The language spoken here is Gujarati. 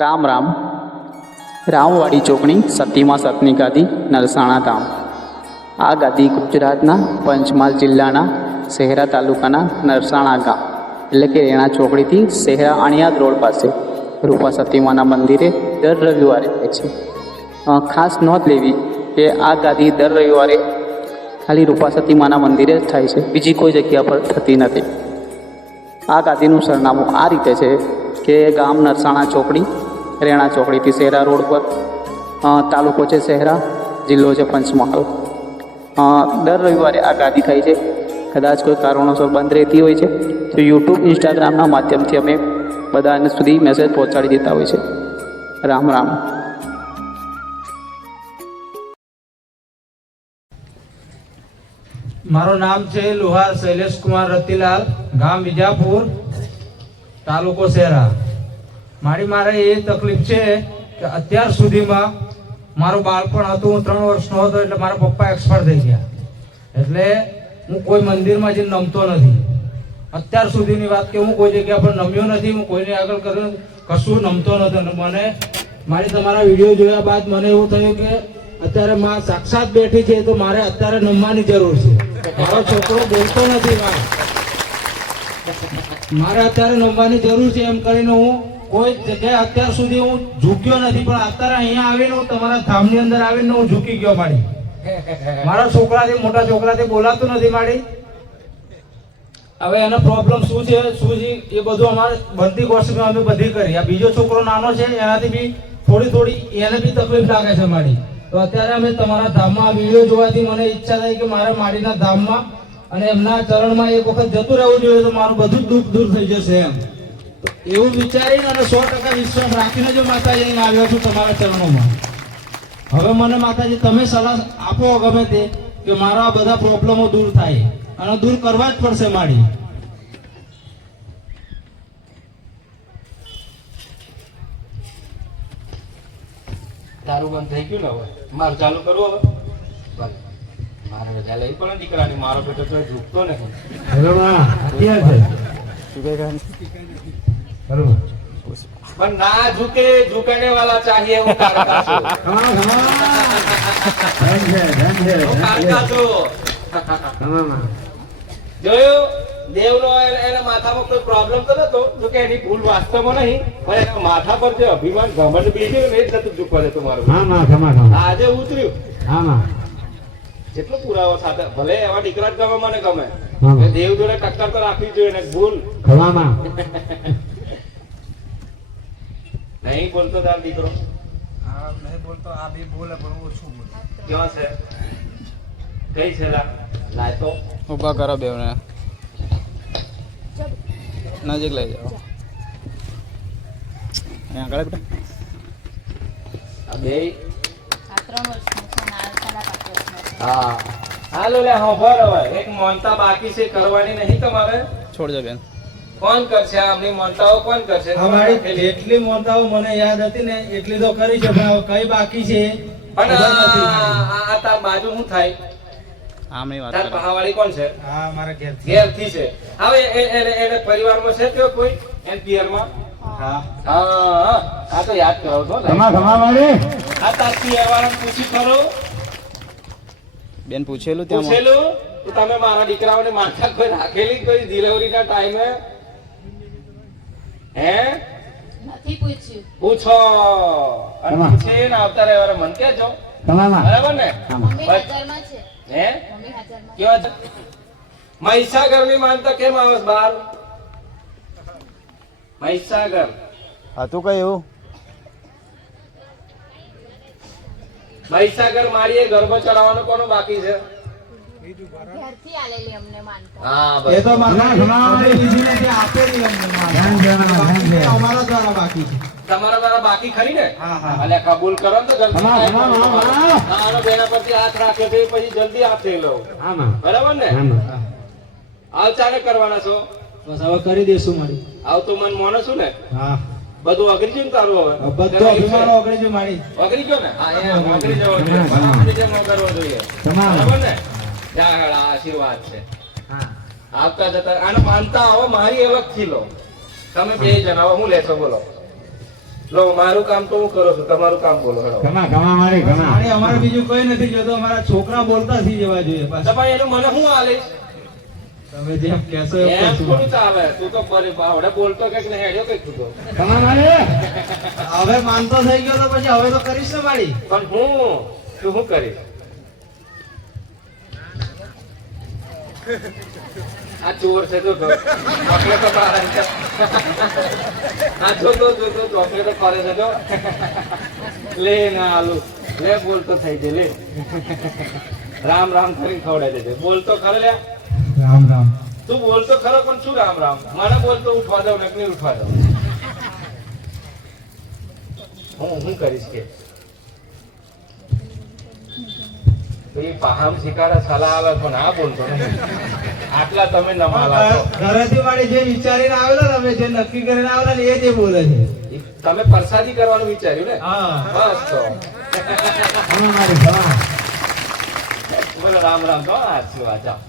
રામ રામ. રામવાડી ચોકણી સતીમાં સતની ગાદી, નરસાણા ગામ. આ ગાદી ગુજરાતના પંચમહાલ જિલ્લાના શહેરા તાલુકાના નરસાણા ગામ એટલે કે રેણા ચોકડીથી શહેરા અણિયાદ રોડ પાસે રૂપા સતીમાના મંદિરે દર રવિવારે થાય છે. ખાસ નોંધ લેવી કે આ ગાદી દર રવિવારે ખાલી રૂપા સતીમાના મંદિરે જ થાય છે, બીજી કોઈ જગ્યા પર થતી નથી. આ ગાદીનું સરનામું આ રીતે છે કે ગામ નરસાણા ચોકડી, રેણા ચોકડીથી શહેરા રોડ પર, તાલુકો છે શહેરા, જિલ્લો છે પંચમહાલ. દર રવિવારે આ ગાદી થાય છે. કદાચ કોઈ કારણોસર બંધ રહેતી હોય છે તો યુટ્યુબ, ઇન્સ્ટાગ્રામના માધ્યમથી અમે બધાને સુધી મેસેજ પહોંચાડી દેતા હોય છે. રામ રામ. મારું નામ છે લોહાર શૈલેષ કુમાર રતિલાલ, ગામ વિજાપુર, તાલુકો શહેરા. મારે એ તકલીફ છે કે અત્યાર સુધીમાં મારું બાળપણ હતું, હું 3 વર્ષનો હતો એટલે મારા પપ્પા એક્સપાયર થઈ ગયા. એટલે હું કોઈ મંદિરમાં જઈને નમતો નથી. અત્યાર સુધીની વાત કે હું કોઈ જગ્યા પર નમ્યો નથી, હું કોઈને આગળ કર્યું કશું નમતો નથી. મને મારી તમારા વિડીયો જોયા બાદ મને એવું થયું કે અત્યારે માં સાક્ષાત બેઠી છે તો મારે અત્યારે નમવાની જરૂર છે. મારો છોકરો બોલતો નથી, મારે અત્યારે નમવાની જરૂર છે એમ કરીને હું કોઈ જગ્યાએ અત્યાર સુધી હું ઝૂક્યો નથી, પણ અત્યારે અહીંયા આવીને હું તમારા ધામની અંદર આવીને હું ઝૂકી ગયો. મારા છોકરાથી, મોટા છોકરાથી બોલાતું નથી મારી. હવે એનો પ્રોબ્લેમ શું છે એ બધું અમારે બનતી કોશિશ અમે બધી કરી. આ બીજો છોકરો નાનો છે, એનાથી બી થોડી એને બી તકલીફ લાગે છે મારી. તો અત્યારે અમે તમારા ધામમાં આ વિડીયો જોવાથી મને ઈચ્છા થઈ કે મારે માડીના ધામમાં અને એમના ચરણમાં એક વખત જતું રહેવું જોઈએ તો મારું બધું દુઃખ દૂર થઈ જશે એમ એવું વિચારીને અને 100% વિશ્વાસ રાખીને જો માતાજીને આવ્યો છું તમારા ચરણોમાં. હવે મને માતાજી તમે સલાહ આપો ગમે તે કે મારા આ બધા પ્રોબ્લેમો દૂર થાય, અને દૂર કરવા જ પડશે માડી. તારું બંધ થઈ ગયું ને, હવે મારું ચાલુ કરવું. હવે મારે રજા લઈ પણ દીકરાની, મારો બેટો તો ઝૂકતો નથી. પણ ના ઝૂકે, ઝુકાને વાલા ચાહીએ. હું કારકા છું. હું કારકા છું. જોયું દેવનો એના માથામાં કોઈ પ્રોબ્લેમ તો નતો, જોકે એની ભૂલ વાસ્તવમાં નહીં, પણ એના માથા પર જે અભિમાન ઘમંડ બેસ્યું ને એ જ નતું ઝૂકવા દેતું મારું. આજે ઉતર્યું. જેટલો પુરાવો સાથે ભલે એવા દીકરા જ ગમે, મને ગમે. દેવ જોડે ટક્કર તો રાખવી જોઈએ ને. ભૂલ નહીં બોલતો તાર દીકરો? નહીં બોલતો. આ બી બોલે પણ ઓછું બોલે. ક્યાં છે? કઈ છે? લાય તો ઊભા કરો બેવને, નજીક લઈ જાઓ. આગળ આ બે. હા હાલો લે. હા બરાબર. એક મોનતા બાકી છે કરવાની, નહીં તમારે? છોડજો બેન. કોણ કરશે આમની મોનતાઓ? કોણ કરશે? અમારી જેટલી મોનતાઓ મને યાદ હતી ને એટલી તો કરી છે, પણ કઈ બાકી છે પણ આ તાર બાજુ શું થાય? આમની વાત તાર પહાવાળી કોણ છે? હા, મારા ઘેરથી છે. હવે એને પરિવારમાં છે કે કોઈ એન પિયરમાં? હા હા, આ તો યાદ કરો છો. આ તાર પિયરવાળાને પૂછી ખરો? બેન પૂછેલું ત્યાં પૂછેલું તો તમે મારા દીકરાઓને માથા કોઈ રાખેલી કોઈ ડિલિવરીના ટાઈમે? હે નથી પૂછ્યું. પૂછો અને પૂછીને આવતા રહેવાના. મન કહેજો, બરાબર ને? મમ્મી હાજરમાં છે. હે મમ્મી હાજરમાં. કેવા છે? મહીસાગરની માનતા કેમ આવે બહાર? મહીસાગર હતું કઈ એવું? મહીસાગર મારીએ ગરબો ચડાવવાનો કોનો બાકી છે? ઘરથી આલેલી અમને માનતા. હા એ બસ. તો મારી દીદી ને આપેલી અમને માનતા. અમારા દ્વારા બાકી છે. તમારા દ્વારા બાકી ખરી ને? હા, હા. એટલે કબૂલ કરો ને તો જલ્દી આનો બેના પરથી હાથ રાખ્યો તો પછી જલ્દી હાથ લઈ લો. બરાબર ને? આવ ચાલે કરવાના છો? બસ હવે કરી દેશું મારી. આવ તો મન મોનો છું ને? હા, બધું અઘરી ગયું ને તારું? હવે બધો અભિમાનો ઓગળી છે મારી. અઘરી ગયો ને? હા, એ અઘરી જવો જોઈએ. બરાબર જેમ કરવો જોઈએ. બરાબર ને? જા હેડા, આશીર્વાદ છે. હા, આવતા જતા આને માનતા આવો, મારી અલગ થી લો. તમે બે જણાવો, હું લેશો બોલો? લો મારું કામ તો હું કરું છું, તમારું કામ બોલો હેડો. મારી અમારે બીજું કઈ નથી જોતો, અમારા છોકરા બોલતા થઈ જવા જોઈએ તો પાછા. ભાઈ એનું મને શું આલીશ? તમે જેમ કહેશો એવું એમ કરશું. થોડું ચાલે. તું તો ફરી બાવડે બોલતો કંઈક ને હેડ્યો કંઈક તું તો. હવે માનતો થઈ ગયો તો પછી હવે તો કરીશ ને મારી. પણ તું શું કરીશ? આ ચોર છે જો તો. ચોકલેટો પાડે છે. આ જો તો ચોકલેટો પાડે છે જો. લે ના આલુ લે, બોલતો થઈ જાય લે. રામ રામ કરીને ખવડાવી દેજે. બોલતો ખરો લે. રામ રામ. તું બોલતો ખરો પણ શું રામ રામ? મને બોલતો ઉઠવા દઉં નક નહીં ઉઠવા દઉં. હું કરીશ કે એ પહામ શિકારા સલાહ આવે પણ આ બોલતો નહીં. આટલા તમે નમાલા છો. ઘરેથી વાળી જે વિચારીને આવેલો ને, અમે જે નક્કી કરીને આવેલા ને એ જ બોલે છે. તમે પ્રસાદી કરવાનું વિચાર્યું ને? હા. બસ તો મારી બોલો રામ રામ તો સાચી વાત. જાઓ.